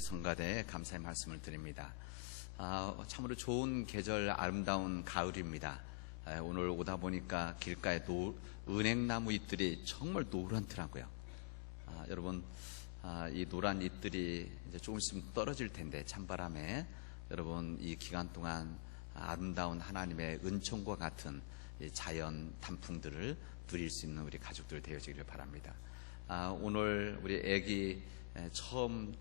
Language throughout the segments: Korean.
우리 성가대에 감사의 말씀을 드립니다. 참으로 좋은 계절, 아름다운 가을입니다. 오늘 오다 보니까 길가에 은행나무 잎들이 정말 노랗더라고요. 여러분, 이 노란 잎들이 이제 조금 있으면 떨어질 텐데, 찬바람에 여러분 이 기간 동안 아름다운 하나님의 은총과 같은 자연 단풍들을 누릴 수 있는 우리 가족들 되어지기를 바랍니다. 오늘 우리 애기 처음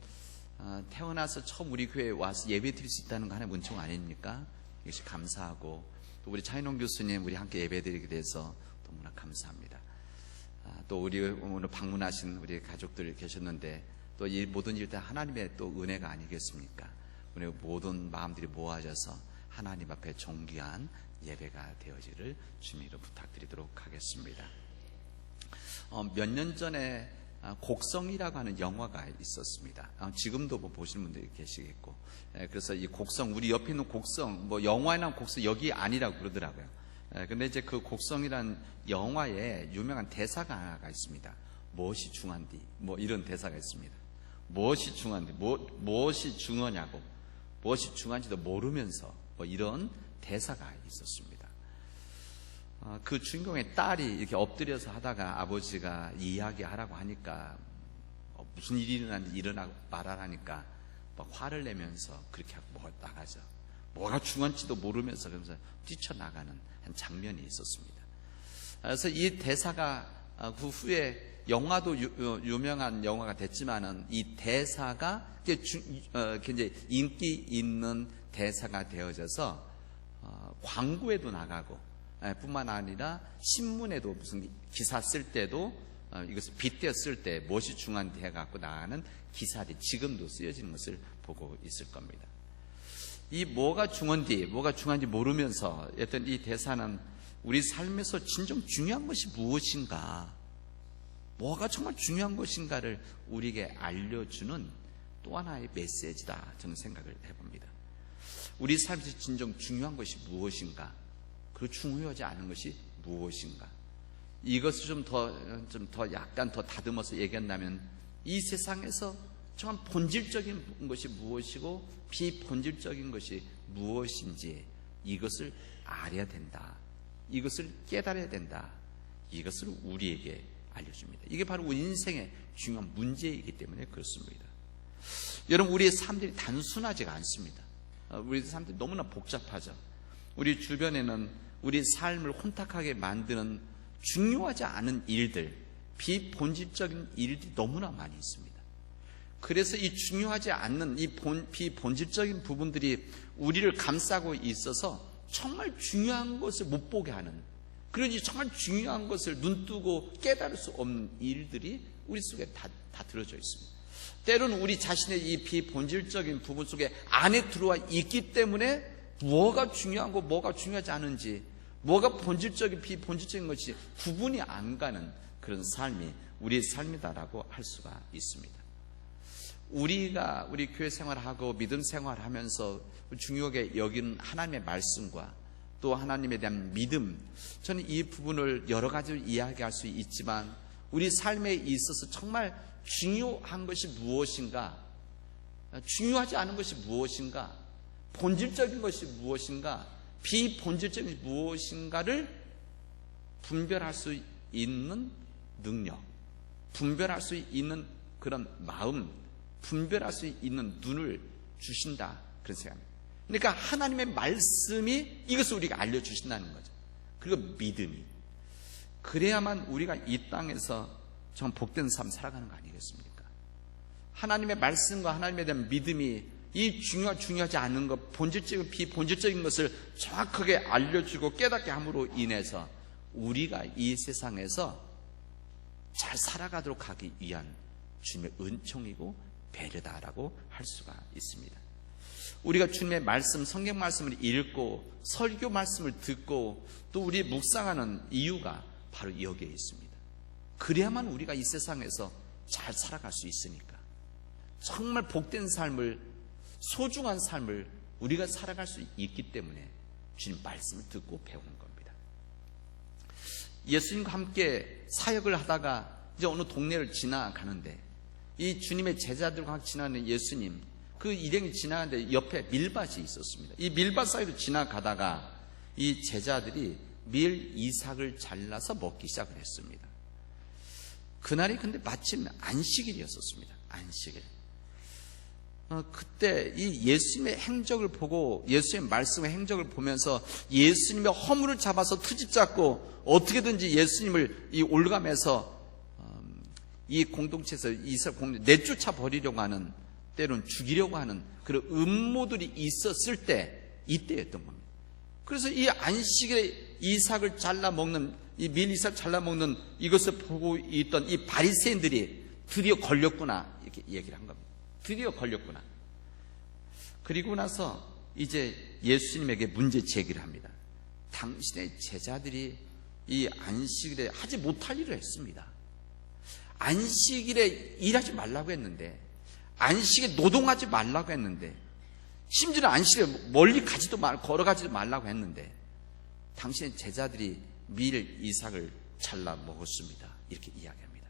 태어나서 처음 우리 교회에 와서 예배 드릴 수 있다는 거 하나의 은총 아닙니까? 이것이 감사하고, 또 우리 차인홍 교수님 우리 함께 예배 드리게 돼서 너무나 감사합니다. 또 우리 오늘 방문하신 우리 가족들 계셨는데, 또 이 모든 일 다 하나님의 또 은혜가 아니겠습니까? 우리 모든 마음들이 모아져서 하나님 앞에 존귀한 예배가 되어지를 주님으로 부탁드리도록 하겠습니다. 몇 년 전에 곡성이라고 하는 영화가 있었습니다. 지금도 보시는 분들이 계시겠고, 그래서 이 곡성, 우리 옆에 있는 곡성, 영화에 나온 곡성 여기 아니라고 그러더라고요. 근데 이제 그 곡성이란 영화에 유명한 대사가 하나가 있습니다. 무엇이 중한디, 이런 대사가 있습니다. 무엇이 중한디, 무엇이 중하냐고, 무엇이 중한지도 모르면서 이런 대사가 있었습니다. 그 주인공의 딸이 이렇게 엎드려서 하다가 아버지가 이야기하라고 하니까 무슨 일이 일어나고 말하라니까 화를 내면서 그렇게 하고 나가죠. 뭐가 중요한지도 모르면서 그러면서 뛰쳐나가는 한 장면이 있었습니다. 그래서 이 대사가 그 후에 영화도 유명한 영화가 됐지만은 이 대사가 굉장히 인기 있는 대사가 되어져서 광고에도 나가고, 뿐만 아니라 신문에도 무슨 기사 쓸 때도 이것을 빗대어 쓸 때 무엇이 중요한지 해갖고 나가는 기사들이 지금도 쓰여지는 것을 보고 있을 겁니다. 이 뭐가 중요한지 모르면서 어떤 이 대사는 우리 삶에서 진정 중요한 것이 무엇인가, 뭐가 정말 중요한 것인가를 우리에게 알려주는 또 하나의 메시지다, 저는 생각을 해봅니다. 우리 삶에서 진정 중요한 것이 무엇인가, 그리고 중요하지 않은 것이 무엇인가, 이것을 약간 더 다듬어서 얘기한다면, 이 세상에서 정말 본질적인 것이 무엇이고 비본질적인 것이 무엇인지 이것을 알아야 된다, 이것을 깨달아야 된다, 이것을 우리에게 알려줍니다. 이게 바로 우리 인생의 중요한 문제이기 때문에 그렇습니다. 여러분, 우리의 삶들이 단순하지가 않습니다. 우리 삶들이 너무나 복잡하죠. 우리 주변에는 우리 삶을 혼탁하게 만드는 중요하지 않은 일들, 비본질적인 일들이 너무나 많이 있습니다. 그래서 이 중요하지 않는 이 비본질적인 부분들이 우리를 감싸고 있어서 정말 중요한 것을 못 보게 하는, 그러니 정말 중요한 것을 눈뜨고 깨달을 수 없는 일들이 우리 속에 다 들어져 있습니다. 때로는 우리 자신의 이 비본질적인 부분 속에 안에 들어와 있기 때문에 뭐가 중요하고 뭐가 중요하지 않은지, 뭐가 본질적인 비본질적인 것이 구분이 안 가는 그런 삶이 우리의 삶이다라고 할 수가 있습니다. 우리가 우리 교회 생활하고 믿음 생활하면서 중요하게 여기는 하나님의 말씀과 또 하나님에 대한 믿음, 저는 이 부분을 여러 가지로 이야기할 수 있지만, 우리 삶에 있어서 정말 중요한 것이 무엇인가, 중요하지 않은 것이 무엇인가, 본질적인 것이 무엇인가, 비본질적인 것이 무엇인가를 분별할 수 있는 능력, 분별할 수 있는 그런 마음, 분별할 수 있는 눈을 주신다, 그런 생각입니다. 그러니까 하나님의 말씀이 이것을 우리가 알려주신다는 거죠. 그리고 믿음이, 그래야만 우리가 이 땅에서 정말 복된 삶 살아가는 거 아니겠습니까? 하나님의 말씀과 하나님에 대한 믿음이 이 중요하지 않은 것, 본질적인 비본질적인 것을 정확하게 알려주고 깨닫게 함으로 인해서 우리가 이 세상에서 잘 살아가도록 하기 위한 주님의 은총이고 배려다라고 할 수가 있습니다. 우리가 주님의 말씀, 성경 말씀을 읽고 설교 말씀을 듣고 또 우리 묵상하는 이유가 바로 여기에 있습니다. 그래야만 우리가 이 세상에서 잘 살아갈 수 있으니까, 정말 복된 삶을, 소중한 삶을 우리가 살아갈 수 있기 때문에 주님 말씀을 듣고 배우는 겁니다. 예수님과 함께 사역을 하다가 이제 어느 동네를 지나가는데 이 주님의 제자들과 함께 지나가는 예수님, 그 일행이 지나가는데 옆에 밀밭이 있었습니다. 이 밀밭 사이로 지나가다가 이 제자들이 밀 이삭을 잘라서 먹기 시작을 했습니다. 그날이 근데 마침 안식일이었었습니다. 안식일. 그때 이 예수님의 행적을 보고, 예수님의 말씀의 행적을 보면서 예수님의 허물을 잡아서 트집 잡고 어떻게든지 예수님을 이 올감해서 이 공동체에서 이스라엘 공동체 내쫓아 버리려고 하는, 때로는 죽이려고 하는 그런 음모들이 있었을 때, 이때였던 겁니다. 그래서 이 안식일에 이삭을 잘라 먹는, 이 밀 이삭 잘라 먹는 이것을 보고 있던 이 바리새인들이 드디어 걸렸구나, 이렇게 얘기를 한 겁니다. 드디어 걸렸구나. 그리고 나서 이제 예수님에게 문제 제기를 합니다. 당신의 제자들이 이 안식일에 하지 못할 일을 했습니다. 안식일에 일하지 말라고 했는데, 안식일에 노동하지 말라고 했는데, 심지어 안식일에 멀리 가지도 말고 걸어가지도 말라고 했는데 당신의 제자들이 밀 이삭을 잘라 먹었습니다. 이렇게 이야기합니다.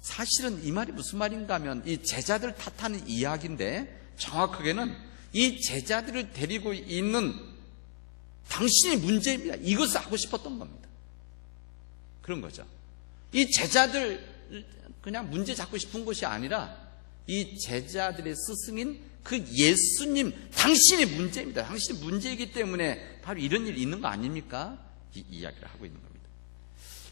사실은 이 말이 무슨 말인가 하면 이 제자들 탓하는 이야기인데, 정확하게는 이 제자들을 데리고 있는 당신이 문제입니다. 이것을 하고 싶었던 겁니다. 그런 거죠. 이 제자들 그냥 문제 잡고 싶은 것이 아니라 이 제자들의 스승인 그 예수님, 당신이 문제입니다. 당신이 문제이기 때문에 바로 이런 일이 있는 거 아닙니까? 이 이야기를 하고 있는 겁니다.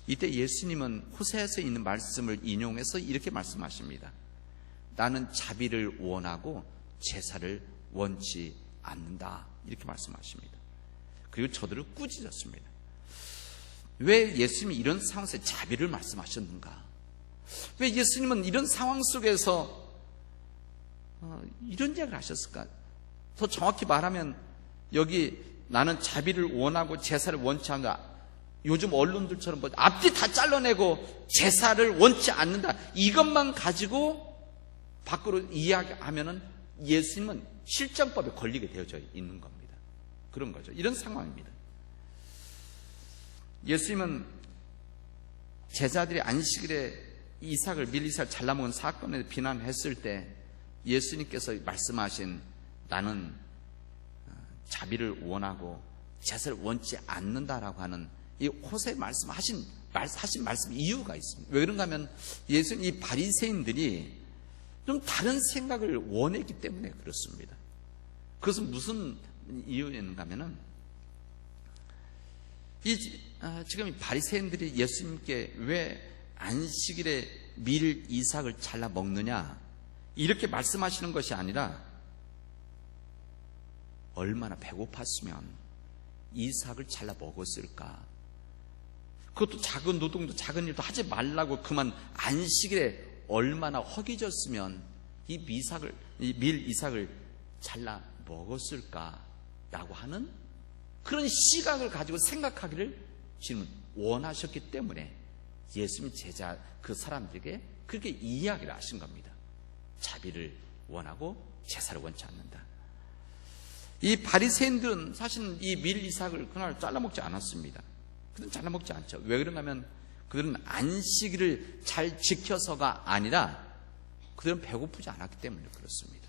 이때 예수님은 호세아서에 있는 말씀을 인용해서 이렇게 말씀하십니다. 나는 자비를 원하고 제사를 원치 않는다, 이렇게 말씀하십니다. 그리고 저들을 꾸짖었습니다. 왜 예수님이 이런 상황에서 자비를 말씀하셨는가? 왜 예수님은 이런 상황 속에서 이런 이야기를 하셨을까? 더 정확히 말하면 여기 나는 자비를 원하고 제사를 원치 않는다, 요즘 언론들처럼 앞뒤 다 잘라내고 제사를 원치 않는다, 이것만 가지고 밖으로 이야기하면은 예수님은 실정법에 걸리게 되어져 있는 겁니다. 그런 거죠. 이런 상황입니다. 예수님은 제자들이 안식일에 이삭을, 밀 이삭을 잘라먹은 사건에 비난했을 때 예수님께서 말씀하신 나는 자비를 원하고 제사를 원치 않는다라고 하는 이 호세에 말씀하신 말씀 이유가 있습니다. 왜 그런가 하면 예수님, 이 바리새인들이 좀 다른 생각을 원했기 때문에 그렇습니다. 그것은 무슨 이유였는가 하면은 지금 이 바리새인들이 예수님께 왜 안식일에 밀 이삭을 잘라 먹느냐, 이렇게 말씀하시는 것이 아니라 얼마나 배고팠으면 이삭을 잘라 먹었을까, 그것도 작은 노동도 작은 일도 하지 말라고 그만 안식일에 얼마나 허기졌으면 이 밀 이삭을 잘라 먹었을까라고 하는 그런 시각을 가지고 생각하기를 지금 원하셨기 때문에 예수님 제자 그 사람들에게 그렇게 이야기를 하신 겁니다. 자비를 원하고 제사를 원치 않는다. 이 바리새인들은 사실 이 밀 이삭을 그날 잘라먹지 않았습니다. 그들은 잘라먹지 않죠. 왜 그런가 하면 그들은 안식일을 잘 지켜서가 아니라 그들은 배고프지 않았기 때문에 그렇습니다.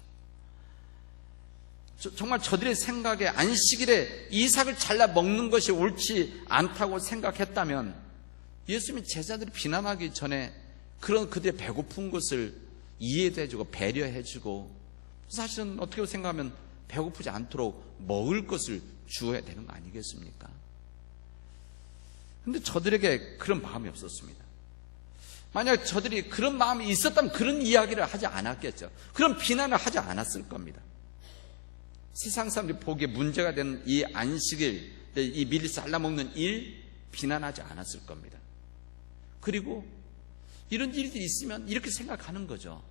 정말 저들의 생각에 안식일에 이삭을 잘라 먹는 것이 옳지 않다고 생각했다면 예수님이 제자들이 비난하기 전에 그런 그들의 배고픈 것을 이해도 해주고 배려해주고, 사실은 어떻게 생각하면 배고프지 않도록 먹을 것을 주어야 되는 거 아니겠습니까? 근데 저들에게 그런 마음이 없었습니다. 만약 저들이 그런 마음이 있었다면 그런 이야기를 하지 않았겠죠. 그런 비난을 하지 않았을 겁니다. 세상 사람들이 보기에 문제가 되는 이 안식일, 이 밀 잘라먹는 일 비난하지 않았을 겁니다. 그리고 이런 일들이 있으면 이렇게 생각하는 거죠.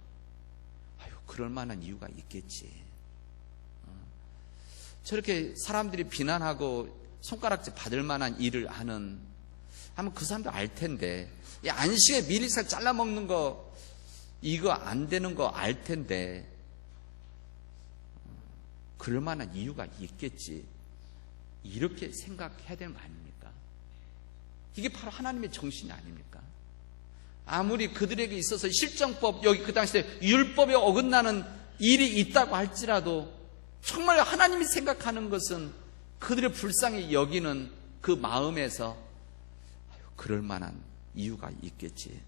아유, 그럴 만한 이유가 있겠지. 저렇게 사람들이 비난하고 손가락질 받을 만한 일을 하면 그 사람도 알 텐데, 이 안식에 밀이살 잘라먹는 거 이거 안 되는 거 알 텐데 그럴 만한 이유가 있겠지, 이렇게 생각해야 되는 거 아닙니까? 이게 바로 하나님의 정신이 아닙니까? 아무리 그들에게 있어서 실정법, 여기 그 당시에 율법에 어긋나는 일이 있다고 할지라도 정말 하나님이 생각하는 것은 그들의 불쌍히 여기는 그 마음에서 그럴 만한 이유가 있겠지,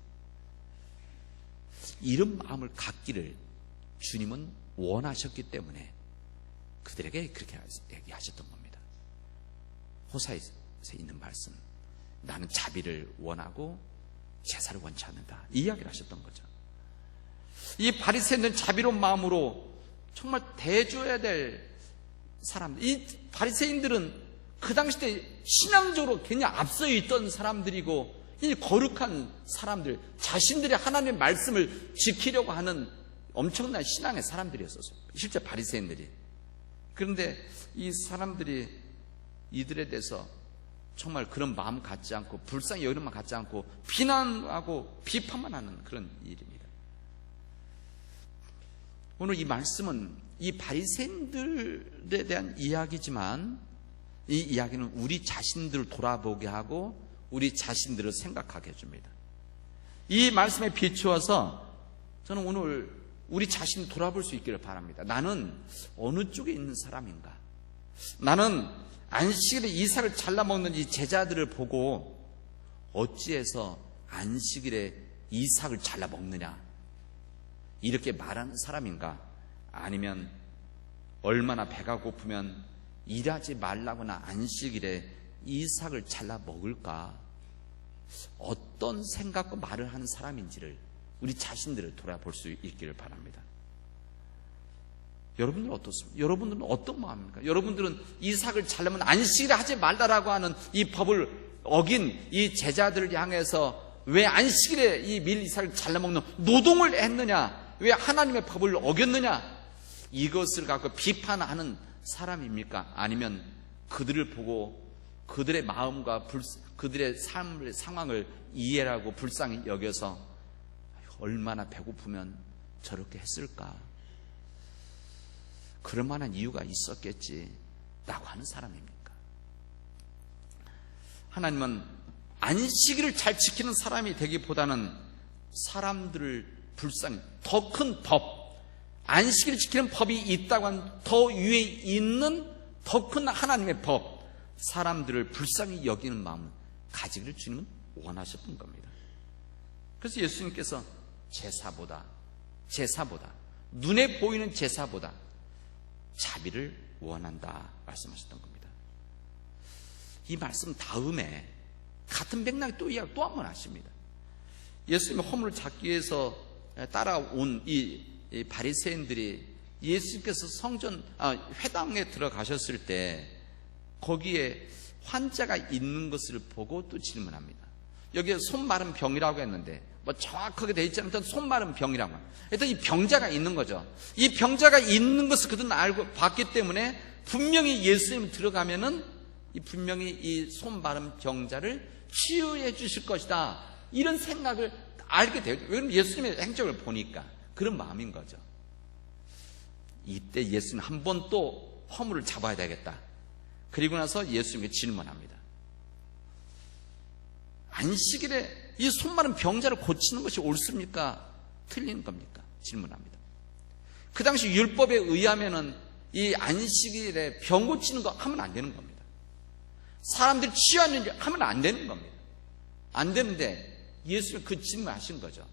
이런 마음을 갖기를 주님은 원하셨기 때문에 그들에게 그렇게 얘기하셨던 겁니다. 호사에서 있는 말씀, 나는 자비를 원하고 제사를 원치 않는다, 이 이야기를 하셨던 거죠. 이 바리새인들은 자비로운 마음으로 정말 대줘야 될 사람들, 이 바리새인들은 그 당시 때 신앙적으로 굉장히 앞서 있던 사람들이고, 이 거룩한 사람들, 자신들의 하나님의 말씀을 지키려고 하는 엄청난 신앙의 사람들이었어요, 실제 바리새인들이. 그런데 이 사람들이 이들에 대해서 정말 그런 마음 갖지 않고, 불쌍히 여기는 마음 갖지 않고 비난하고 비판만 하는 그런 일입니다. 오늘 이 말씀은 이 바리새인들에 대한 이야기지만, 이 이야기는 우리 자신들을 돌아보게 하고 우리 자신들을 생각하게 해줍니다. 이 말씀에 비추어서 저는 오늘 우리 자신을 돌아볼 수 있기를 바랍니다. 나는 어느 쪽에 있는 사람인가? 나는 안식일에 이삭을 잘라먹는 이 제자들을 보고 어찌해서 안식일에 이삭을 잘라먹느냐, 이렇게 말하는 사람인가? 아니면 얼마나 배가 고프면 일하지 말라거나 안식일에 이삭을 잘라 먹을까? 어떤 생각과 말을 하는 사람인지를 우리 자신들을 돌아볼 수 있기를 바랍니다. 여러분들은 어떻습니까? 여러분들은 어떤 마음입니까? 여러분들은 이삭을 잘라면 안식일에 하지 말라라고 하는 이 법을 어긴 이 제자들을 향해서 왜 안식일에 이 밀 이삭을 잘라먹는 노동을 했느냐, 왜 하나님의 법을 어겼느냐, 이것을 갖고 비판하는 사람입니까? 아니면 그들을 보고 그들의 마음과 그들의 삶의 상황을 이해하고 불쌍히 여겨서 얼마나 배고프면 저렇게 했을까, 그럴 만한 이유가 있었겠지 라고 하는 사람입니까? 하나님은 안식일을 잘 지키는 사람이 되기보다는 사람들을 불쌍히, 더 큰 법, 안식일을 지키는 법이 있다고 하는 더 위에 있는 더 큰 하나님의 법, 사람들을 불쌍히 여기는 마음을 가지기를 주님은 원하셨던 겁니다. 그래서 예수님께서 제사보다 눈에 보이는 제사보다 자비를 원한다 말씀하셨던 겁니다. 이 말씀 다음에 같은 맥락에 또 이야기 또 한 번 하십니다. 예수님의 허물을 잡기 위해서 따라온 이 바리새인들이 예수님께서 회당에 들어가셨을 때 거기에 환자가 있는 것을 보고 또 질문합니다. 여기에 손 마른 병이라고 했는데 뭐 정확하게 되어 있지 않던 손 마른 병이라고 합니다. 일단 이 병자가 있는 거죠. 이 병자가 있는 것을 그들은 알고 봤기 때문에 분명히 예수님 들어가면은 분명히 이 손 마른 병자를 치유해 주실 것이다, 이런 생각을 알게 돼요. 왜냐하면 예수님의 행적을 보니까 그런 마음인 거죠. 이때 예수님 한 번 또 허물을 잡아야 되겠다. 그리고 나서 예수님께 질문합니다. 안식일에 이 손 마른 병자를 고치는 것이 옳습니까? 틀린 겁니까? 질문합니다. 그 당시 율법에 의하면은 이 안식일에 병 고치는 거 하면 안 되는 겁니다. 사람들이 치유하는 일 하면 안 되는 겁니다. 안 되는데 예수님 그 질문을 하신 거죠.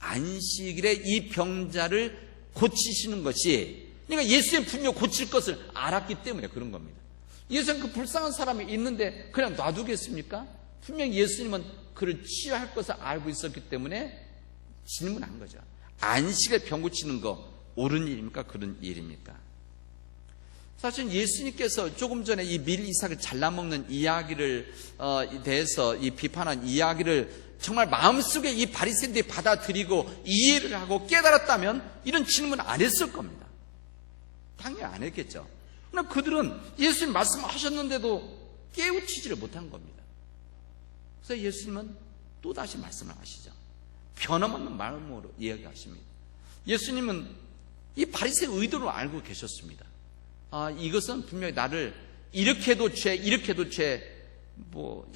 안식일에 이 병자를 고치시는 것이, 그러니까 예수님 분명 고칠 것을 알았기 때문에 그런 겁니다. 예수님 그 불쌍한 사람이 있는데 그냥 놔두겠습니까? 분명히 예수님은 그를 치유할 것을 알고 있었기 때문에 질문한 거죠. 안식일에 병 고치는 거 옳은 일입니까? 그런 일입니까? 사실 예수님께서 조금 전에 이 밀 이삭을 잘라먹는 이야기를 대해서 이 비판한 이야기를 정말 마음속에 이 바리새인들이 받아들이고 이해를 하고 깨달았다면 이런 질문 안 했을 겁니다. 당연히 안 했겠죠. 그러나 그들은 예수님 말씀하셨는데도 깨우치지를 못한 겁니다. 그래서 예수님은 또다시 말씀을 하시죠. 변함없는 마음으로 이야기하십니다. 예수님은 이 바리새의 의도를 알고 계셨습니다. 이것은 분명히 나를 이렇게 해도 죄,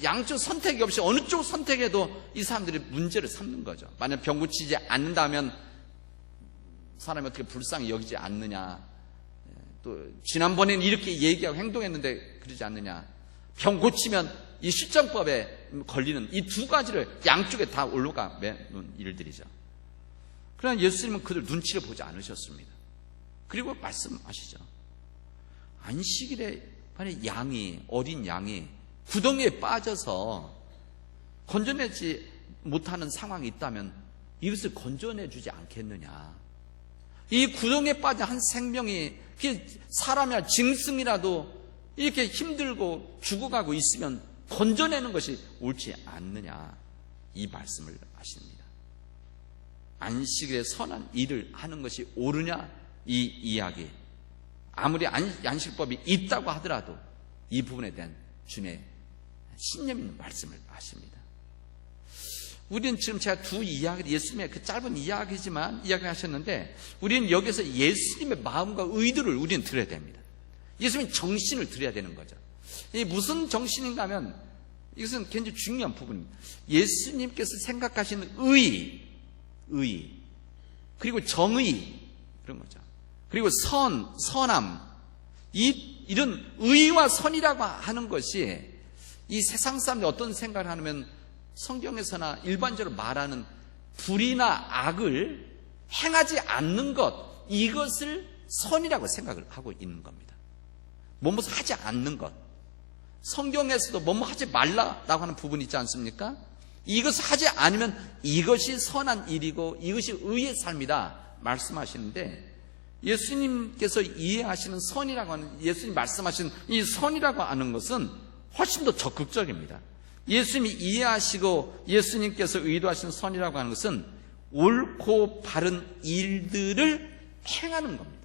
양쪽 선택이 없이 어느 쪽 선택해도 이 사람들이 문제를 삼는 거죠. 만약 병 고치지 않는다면 사람이 어떻게 불쌍히 여기지 않느냐, 또 지난번에는 이렇게 얘기하고 행동했는데 그러지 않느냐, 병 고치면 이 실정법에 걸리는 이 두 가지를 양쪽에 다 올라가 매는 일들이죠. 그러나 예수님은 그들 눈치를 보지 않으셨습니다. 그리고 말씀하시죠. 안식일에 만약 어린 양이 구덩이에 빠져서 건져내지 못하는 상황이 있다면 이것을 건져내주지 않겠느냐. 이 구덩이에 빠진 한 생명이 사람이나 짐승이라도 이렇게 힘들고 죽어가고 있으면 건져내는 것이 옳지 않느냐, 이 말씀을 하십니다. 안식일에 선한 일을 하는 것이 옳으냐, 이 이야기. 아무리 안식법이 있다고 하더라도 이 부분에 대한 주님의 신념 있는 말씀을 하십니다. 우리는 지금 제가 두 이야기, 예수님의 그 짧은 이야기지만 이야기하셨는데, 우리는 여기서 예수님의 마음과 의도를 우리는 들어야 됩니다. 예수님의 정신을 들어야 되는 거죠. 이 무슨 정신인가 하면 이것은 굉장히 중요한 부분입니다. 예수님께서 생각하시는 의, 그리고 정의, 그런 거죠. 그리고 선함, 이런 의와 선이라고 하는 것이 이 세상 사람들이 어떤 생각을 하냐면 성경에서나 일반적으로 말하는 불의나 악을 행하지 않는 것, 이것을 선이라고 생각을 하고 있는 겁니다. 뭐뭇을 하지 않는 것. 성경에서도 뭐뭐 하지 말라라고 하는 부분이 있지 않습니까? 이것을 하지 않으면 이것이 선한 일이고 이것이 의의 삶이다 말씀하시는데, 예수님께서 이해하시는 선이라고 하는, 예수님 말씀하시는 이 선이라고 하는 것은 훨씬 더 적극적입니다. 예수님이 이해하시고 예수님께서 의도하시는 선이라고 하는 것은 옳고 바른 일들을 행하는 겁니다.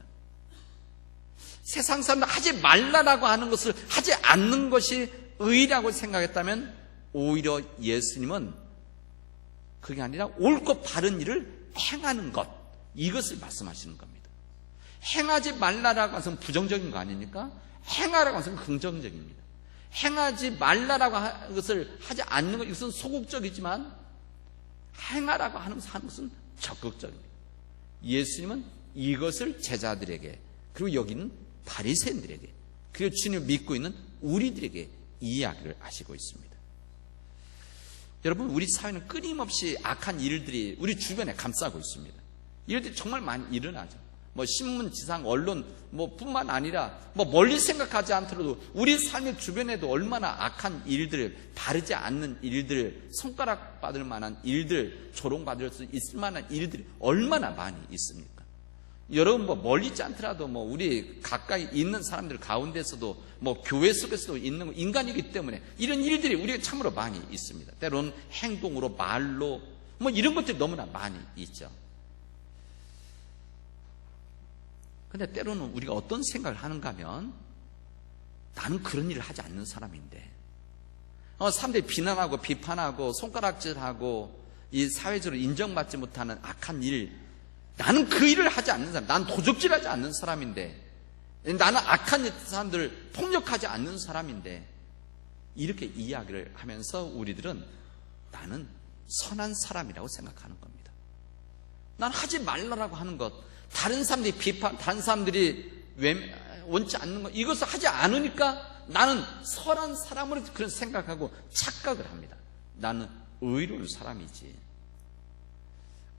세상 사람들 하지 말라라고 하는 것을 하지 않는 것이 의라고 생각했다면 오히려 예수님은 그게 아니라 옳고 바른 일을 행하는 것, 이것을 말씀하시는 겁니다. 행하지 말라라고 하는 것은 부정적인 거 아닙니까? 행하라고 하는 것은 긍정적입니다. 행하지 말라라고 하는 것을 하지 않는 것, 이것은 소극적이지만 행하라고 하는 것은 적극적입니다. 예수님은 이것을 제자들에게, 그리고 여기는 바리새인들에게, 그리고 주님을 믿고 있는 우리들에게 이야기를 하시고 있습니다. 여러분, 우리 사회는 끊임없이 악한 일들이 우리 주변에 감싸고 있습니다. 이들이 정말 많이 일어나죠. 신문, 지상, 언론 뿐만 아니라 멀리 생각하지 않더라도 우리 삶의 주변에도 얼마나 악한 일들, 바르지 않는 일들, 손가락 받을 만한 일들, 조롱받을 수 있을 만한 일들이 얼마나 많이 있습니까? 여러분 멀리 있지 않더라도 우리 가까이 있는 사람들 가운데서도 교회 속에서도 있는 인간이기 때문에 이런 일들이 우리가 참으로 많이 있습니다. 때로는 행동으로, 말로 이런 것들이 너무나 많이 있죠. 근데 때로는 우리가 어떤 생각을 하는가 하면, 나는 그런 일을 하지 않는 사람인데, 사람들이 비난하고 비판하고 손가락질하고 이 사회적으로 인정받지 못하는 악한 일, 나는 그 일을 하지 않는 사람, 나는 도적질하지 않는 사람인데, 나는 악한 사람들을 폭력하지 않는 사람인데, 이렇게 이야기를 하면서 우리들은 나는 선한 사람이라고 생각하는 겁니다. 난 하지 말라라고 하는 것, 다른 사람들이 다른 사람들이 원치 않는 것, 이것을 하지 않으니까 나는 선한 사람으로 그런 생각하고 착각을 합니다. 나는 의로운 사람이지.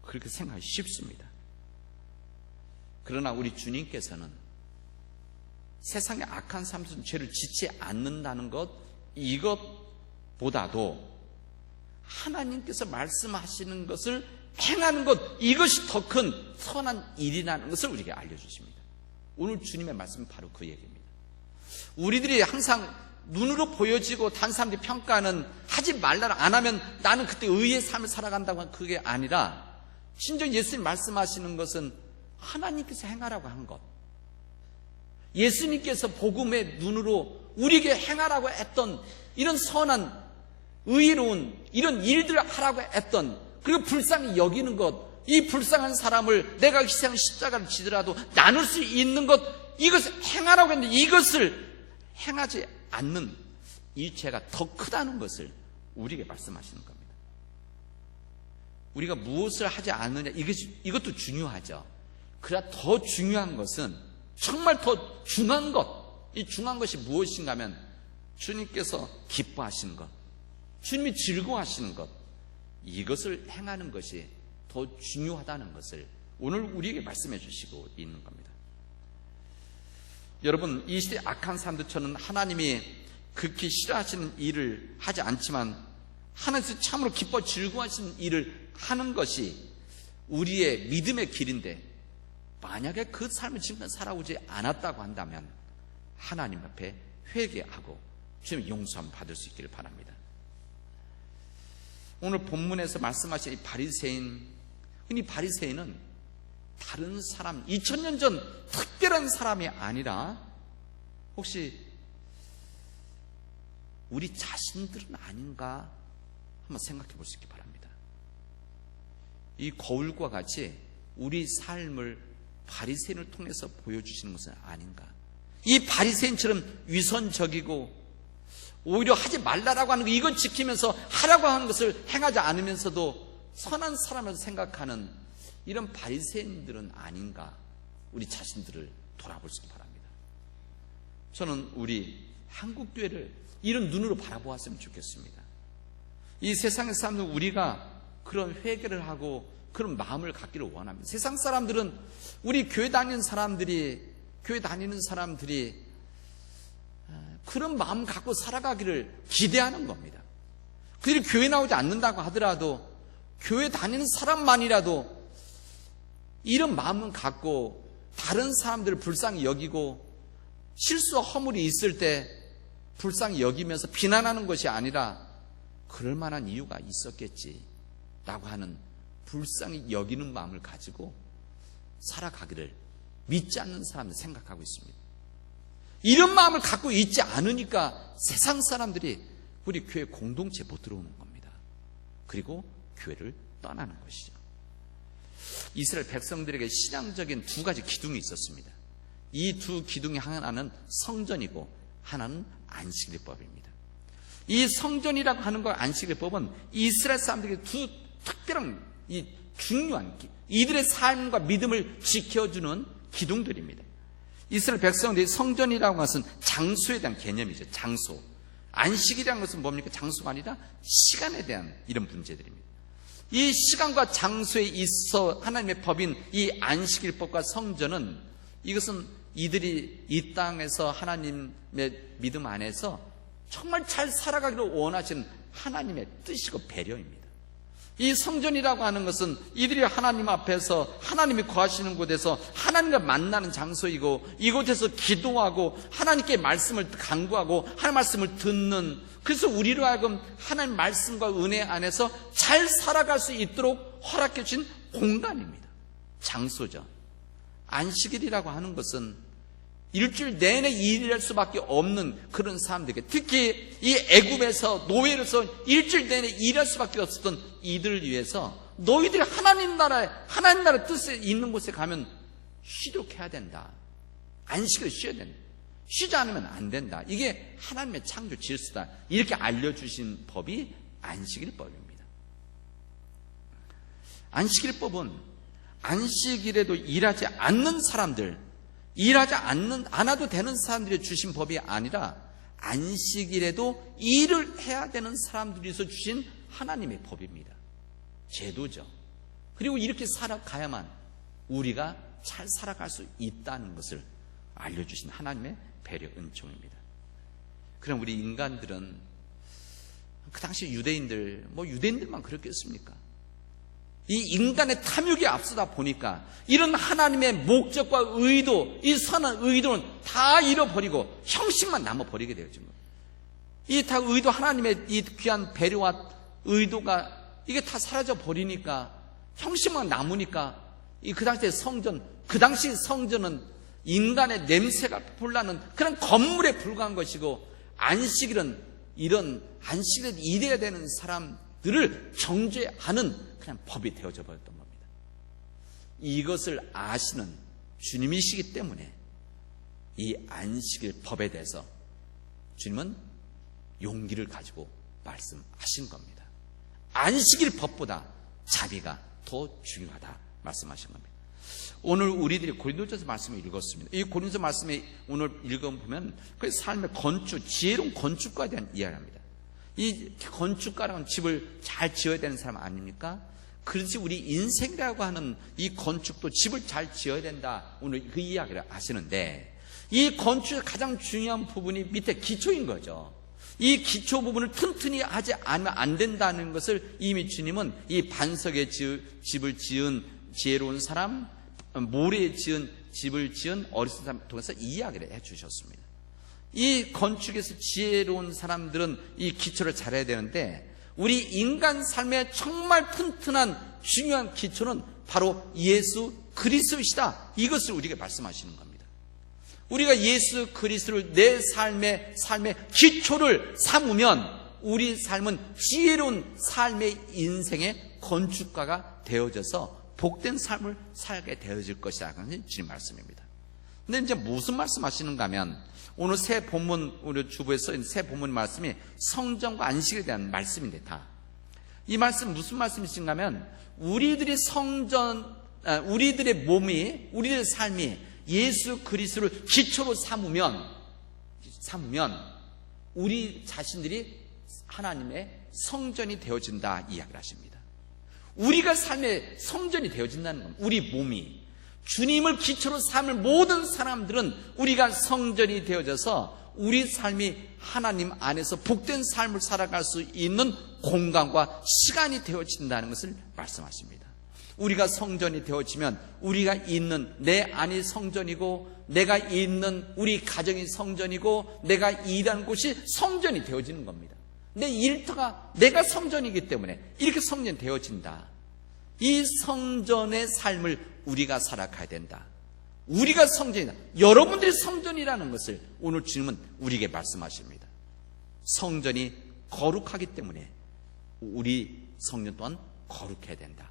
그렇게 생각하기 쉽습니다. 그러나 우리 주님께서는 세상의 악한 사람들은 죄를 짓지 않는다는 것, 이것보다도 하나님께서 말씀하시는 것을 행하는 것, 이것이 더 큰 선한 일이라는 것을 우리에게 알려주십니다. 오늘 주님의 말씀은 바로 그 얘기입니다. 우리들이 항상 눈으로 보여지고 다른 사람들이 평가하는 하지 말라를 안 하면 나는 그때 의의 삶을 살아간다고 하는 그게 아니라, 진정 예수님 말씀하시는 것은 하나님께서 행하라고 한 것, 예수님께서 복음의 눈으로 우리에게 행하라고 했던 이런 선한 의로운 이런 일들을 하라고 했던, 그리고 불쌍히 여기는 것, 이 불쌍한 사람을 내가 희생 십자가를 지더라도 나눌 수 있는 것, 이것을 행하라고 했는데 이것을 행하지 않는, 이 죄가 더 크다는 것을 우리에게 말씀하시는 겁니다. 우리가 무엇을 하지 않느냐, 이것도 중요하죠. 그러나 더 중요한 것은, 정말 더 중요한 것, 이 중요한 것이 무엇인가 하면 주님께서 기뻐하시는 것, 주님이 즐거워하시는 것, 이것을 행하는 것이 더 중요하다는 것을 오늘 우리에게 말씀해 주시고 있는 겁니다. 여러분, 이 시대 악한 사람들처럼 하나님이 극히 싫어하시는 일을 하지 않지만 하나님께서 참으로 기뻐 즐거워하시는 일을 하는 것이 우리의 믿음의 길인데, 만약에 그 삶을 지금까지 살아오지 않았다고 한다면 하나님 앞에 회개하고 주님의 용서함 받을 수 있기를 바랍니다. 오늘 본문에서 말씀하신 이 바리새인, 이 바리새인은 다른 사람, 2000년 전 특별한 사람이 아니라 혹시 우리 자신들은 아닌가 한번 생각해 볼 수 있기 바랍니다. 이 거울과 같이 우리 삶을 바리새인을 통해서 보여주시는 것은 아닌가. 이 바리새인처럼 위선적이고 오히려 하지 말라라고 하는 거, 이걸 지키면서 하라고 하는 것을 행하지 않으면서도 선한 사람을 생각하는 이런 바리새인들은 아닌가, 우리 자신들을 돌아볼 수 있기 바랍니다. 저는 우리 한국교회를 이런 눈으로 바라보았으면 좋겠습니다. 이 세상의 사람들은 우리가 그런 회개를 하고 그런 마음을 갖기를 원합니다. 세상 사람들은 우리 교회 다니는 사람들이 그런 마음 갖고 살아가기를 기대하는 겁니다. 그들이 교회 나오지 않는다고 하더라도 교회 다니는 사람만이라도 이런 마음은 갖고 다른 사람들을 불쌍히 여기고 실수와 허물이 있을 때 불쌍히 여기면서 비난하는 것이 아니라 그럴 만한 이유가 있었겠지라고 하는 불쌍히 여기는 마음을 가지고 살아가기를 믿지 않는 사람들 생각하고 있습니다. 이런 마음을 갖고 있지 않으니까 세상 사람들이 우리 교회 공동체에 못 들어오는 겁니다. 그리고 교회를 떠나는 것이죠. 이스라엘 백성들에게 신앙적인 두 가지 기둥이 있었습니다. 이 두 기둥이 하나는 성전이고 하나는 안식일법입니다. 이 성전이라고 하는 것, 안식일법은 이스라엘 사람들에게 두 특별한 이 중요한 이들의 삶과 믿음을 지켜주는 기둥들입니다. 이스라엘 백성들이 성전이라고 하는 것은 장소에 대한 개념이죠. 장소. 안식이라는 것은 뭡니까? 장소가 아니라 시간에 대한 이런 문제들입니다. 이 시간과 장소에 있어 하나님의 법인 이 안식일법과 성전은, 이것은 이들이 이 땅에서 하나님의 믿음 안에서 정말 잘 살아가기를 원하시는 하나님의 뜻이고 배려입니다. 이 성전이라고 하는 것은 이들이 하나님 앞에서 하나님이 거하시는 곳에서 하나님과 만나는 장소이고, 이곳에서 기도하고 하나님께 말씀을 간구하고 하나님 말씀을 듣는, 그래서 우리로 하여금 하나님 말씀과 은혜 안에서 잘 살아갈 수 있도록 허락해 주신 공간입니다. 장소죠. 안식일이라고 하는 것은 일주일 내내 일할 수밖에 없는 그런 사람들에게, 특히 이 애굽에서 노예로서 일주일 내내 일할 수밖에 없었던 이들을 위해서 너희들이 하나님 나라 뜻에 있는 곳에 가면 쉬도록 해야 된다. 안식을 쉬어야 된다. 쉬지 않으면 안 된다. 이게 하나님의 창조 질서다. 이렇게 알려주신 법이 안식일법입니다. 안식일법은 안식일에도 일하지 않는 사람들, 일하지 않아도 되는 사람들이 주신 법이 아니라 안식일에도 일을 해야 되는 사람들이서 주신 하나님의 법입니다. 제도죠. 그리고 이렇게 살아가야만 우리가 잘 살아갈 수 있다는 것을 알려주신 하나님의 배려 은총입니다. 그럼 우리 인간들은, 그 당시 유대인들만 그렇겠습니까? 이 인간의 탐욕에 앞서다 보니까 이런 하나님의 목적과 의도, 이 선한 의도는 다 잃어버리고 형식만 남아버리게 되어진 거예요. 이 다 의도, 하나님의 이 귀한 배려와 의도가 이게 다 사라져 버리니까 형식만 남으니까 그 당시 성전은 인간의 냄새가 불나는 그런 건물에 불과한 것이고, 안식일은 이런 안식일에 일해야 되는 사람들을 정죄하는 그냥 법이 되어져 버렸던 겁니다. 이것을 아시는 주님이시기 때문에 이 안식일 법에 대해서 주님은 용기를 가지고 말씀하신 겁니다. 안식일 법보다 자비가 더 중요하다 말씀하신 겁니다. 오늘 우리들이 고린도전서 말씀을 읽었습니다. 이 고린도전서 말씀에 오늘 읽어보면 그 삶의 건축, 지혜로운 건축가에 대한 이야기를 합니다. 이 건축가라는 집을 잘 지어야 되는 사람 아닙니까? 그렇지 우리 인생이라고 하는 이 건축도 집을 잘 지어야 된다. 오늘 그 이야기를 하시는데 이 건축의 가장 중요한 부분이 밑에 기초인 거죠. 이 기초 부분을 튼튼히 하지 않으면 안 된다는 것을 이미 주님은 이 반석에 집을 지은 지혜로운 사람, 모래에 지은 집을 지은 어리석은 사람 통해서 이야기를 해주셨습니다. 이 건축에서 지혜로운 사람들은 이 기초를 잘해야 되는데 우리 인간 삶의 정말 튼튼한 중요한 기초는 바로 예수 그리스도이시다. 이것을 우리에게 말씀하시는 겁니다. 우리가 예수 그리스도를 내 삶의 기초를 삼으면 우리 삶은 지혜로운 삶의 인생의 건축가가 되어져서 복된 삶을 살게 되어질 것이라는 주님 말씀입니다. 근데 이제 무슨 말씀하시는가 하면 오늘 새 본문, 우리 주부에 써있는 새 본문 말씀이 성전과 안식에 대한 말씀인데 이 말씀 무슨 말씀이신가 하면 우리들의 몸이, 우리들의 삶이 예수 그리스도를 기초로 삼으면 우리 자신들이 하나님의 성전이 되어진다 이야기를 하십니다. 우리가 삶의 성전이 되어진다는 겁니다. 우리 몸이 주님을 기초로 삼을 모든 사람들은 우리가 성전이 되어져서 우리 삶이 하나님 안에서 복된 삶을 살아갈 수 있는 공간과 시간이 되어진다는 것을 말씀하십니다. 우리가 성전이 되어지면 우리가 있는 내 안이 성전이고 내가 있는 우리 가정이 성전이고 내가 일하는 곳이 성전이 되어지는 겁니다. 내 일터가 내가 성전이기 때문에 이렇게 성전이 되어진다. 이 성전의 삶을 우리가 살아가야 된다. 우리가 성전이다. 여러분들이 성전이라는 것을 오늘 주님은 우리에게 말씀하십니다. 성전이 거룩하기 때문에 우리 성전 또한 거룩해야 된다.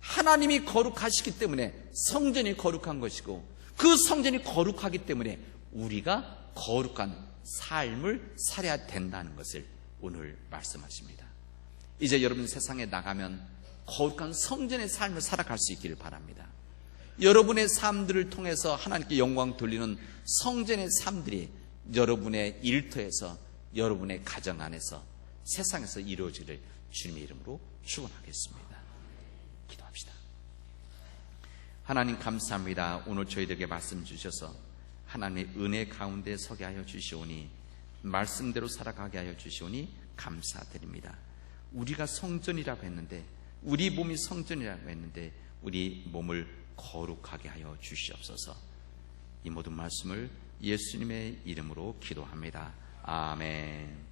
하나님이 거룩하시기 때문에 성전이 거룩한 것이고 그 성전이 거룩하기 때문에 우리가 거룩한 삶을 살아야 된다는 것을 오늘 말씀하십니다. 이제 여러분 세상에 나가면 거룩한 성전의 삶을 살아갈 수 있기를 바랍니다. 여러분의 삶들을 통해서 하나님께 영광 돌리는 성전의 삶들이 여러분의 일터에서 여러분의 가정 안에서 세상에서 이루어지기를 주님의 이름으로 축원하겠습니다. 기도합시다. 하나님 감사합니다. 오늘 저희들에게 말씀 주셔서 하나님의 은혜 가운데 서게 하여 주시오니 말씀대로 살아가게 하여 주시오니 감사드립니다. 우리가 성전이라고 했는데 우리 몸이 성전이라고 했는데 우리 몸을 거룩하게 하여 주시옵소서. 이 모든 말씀을 예수님의 이름으로 기도합니다. 아멘.